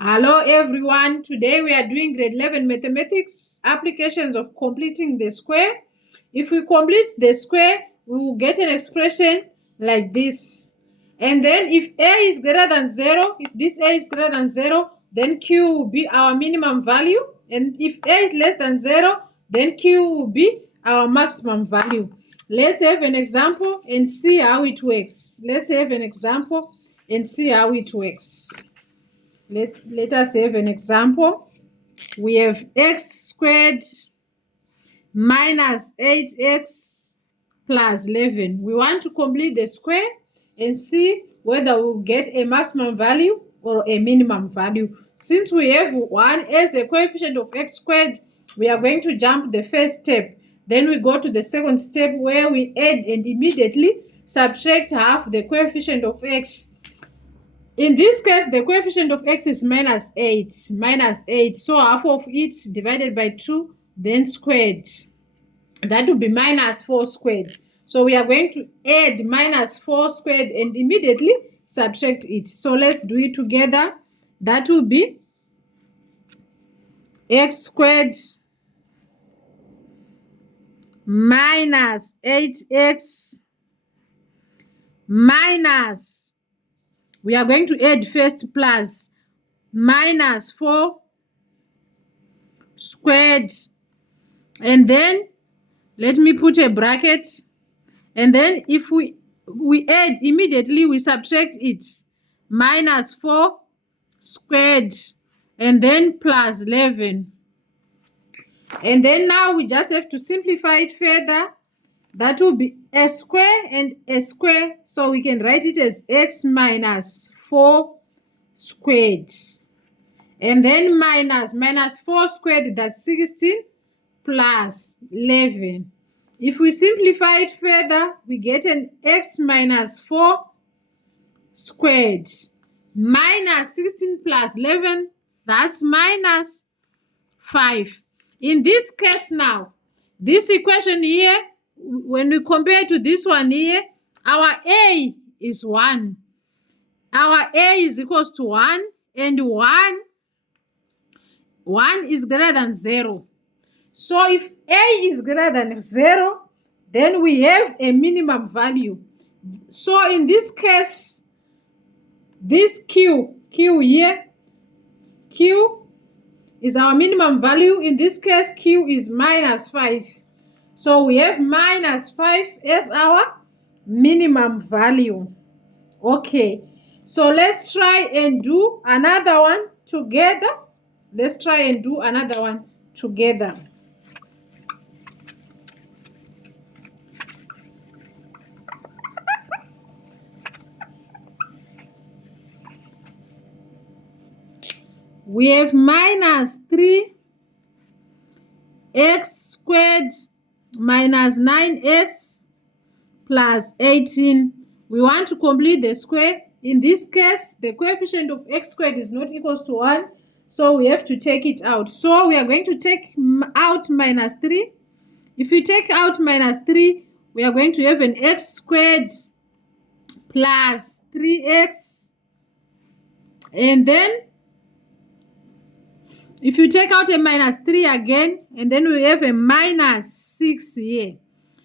Hello everyone, today we are doing grade 11 mathematics applications of completing the square. If we complete the square, we will get an expression like this. And then if a is greater than 0, if this a is greater than 0, then q will be our minimum value. And if a is less than 0, then q will be our maximum value. Let's have an example and see how it works. Let's have an example and see how it works. Let us have an example. We have x squared minus 8x plus 11. We want to complete the square and see whether we'll get a maximum value or a minimum value. Since we have 1 as a coefficient of x squared, we are going to jump the first step. Then we go to the second step where we add and immediately subtract half the coefficient of x. In this case, the coefficient of x is minus 8. Minus 8. So half of it divided by 2, then squared. That will be minus 4 squared. So we are going to add minus 4 squared and immediately subtract it. So let's do it together. That will be x squared minus 8x minus, we are going to add first plus, minus 4 squared, and then let me put a bracket, and then if we add immediately, we subtract it, minus 4 squared, and then plus 11. And then now we just have to simplify it further. That will be a square and a square, so we can write it as x minus 4 squared. And then minus 4 squared, that's 16, plus 11. If we simplify it further, we get an x minus 4 squared minus 16 plus 11, that's minus 5. In this case now, this equation here, when we compare to this one here, our a is 1. Our a is equals to 1, and 1 is greater than 0. So if a is greater than 0, then we have a minimum value. So in this case, this q here, q is our minimum value. In this case, q is minus 5. So we have minus 5 as our minimum value. Okay, so let's try and do another one together. Let's try and do another one together. We have minus 3x squared minus 9x plus 18. We want to complete the square. In this case, the coefficient of x squared is not equals to 1, so we have to take it out. So we are going to take out minus 3. If we take out minus 3, we are going to have an x squared plus 3x. And then, if you take out a minus 3 again, and then we have a minus 6 here.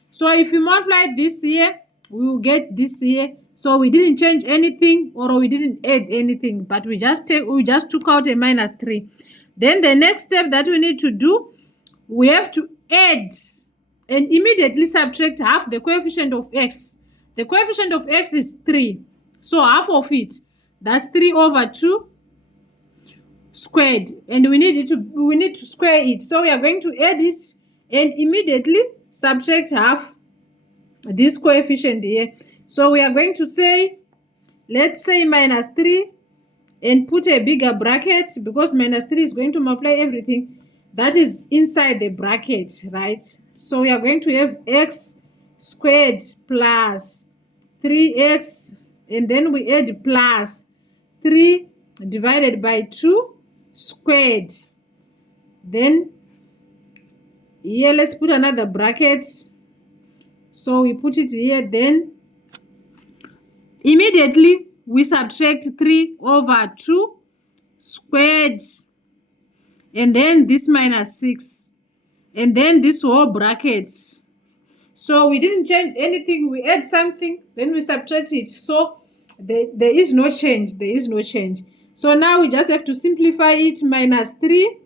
So if we multiply this here, we will get this here. So we didn't change anything, or we didn't add anything, but we just took out a minus 3. Then the next step that we need to do, we have to add and immediately subtract half the coefficient of x. The coefficient of x is 3. So half of it, that's 3 over 2 squared, and we need to square it. So we are going to add it and immediately subtract half this coefficient here. So we are going to say, let's say minus 3, and put a bigger bracket, because minus 3 is going to multiply everything that is inside the bracket, right? So we are going to have x squared plus 3x, and then we add plus 3 divided by 2 squared. Then here, let's put another bracket. So we put it here, then immediately we subtract 3 over 2 squared, and then this minus 6, and then this whole bracket. So we didn't change anything. We add something, then we subtract it. So there is no change. There is no change. So now we just have to simplify it. Minus 3.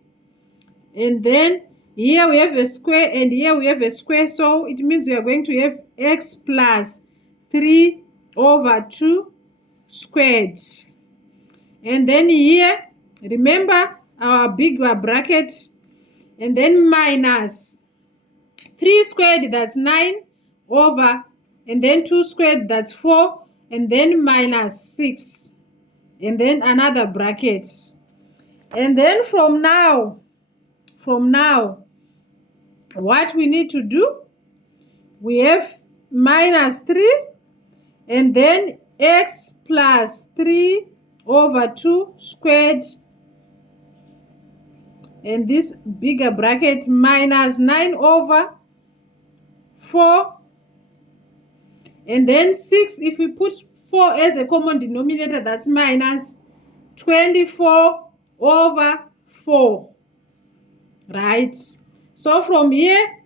And then here we have a square and here we have a square. So it means we are going to have x plus 3 over 2 squared. And then here, remember our bigger bracket. And then minus 3 squared, that's 9 over, and then 2 squared, that's 4, and then minus 6, and then another bracket. And then from now, what we need to do, we have minus 3, and then x plus 3 over 2 squared, and this bigger bracket, minus 9 over 4, and then 6. If we put 4 as a common denominator, that's minus 24 over 4, right? So from here,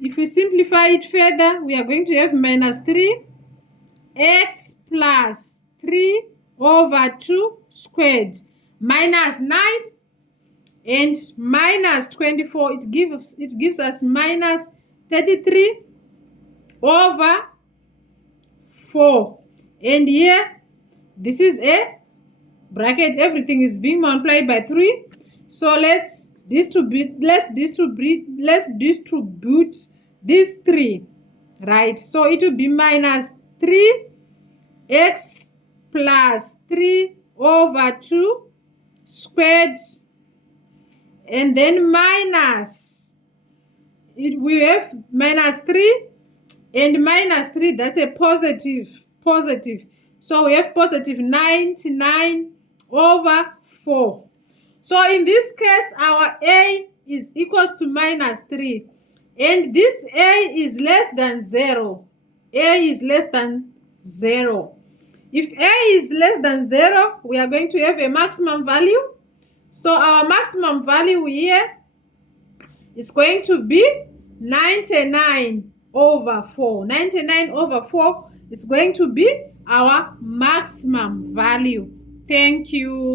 if we simplify it further, we are going to have minus 3 x plus 3 over 2 squared, minus 9 and minus 24. It gives us minus 33 over 4. And here, this is a bracket. Everything is being multiplied by 3. So let's distribute these 3, right? So it will be minus 3x plus 3 over 2 squared, and then minus, we have minus 3 and minus 3, that's a positive. So we have positive 99 over 4. So in this case, our a is equals to minus 3. And this a is less than 0. A is less than 0. If a is less than 0, we are going to have a maximum value. So our maximum value here is going to be 99 over 4. 99 over 4 is going to be our maximum value. Thank you.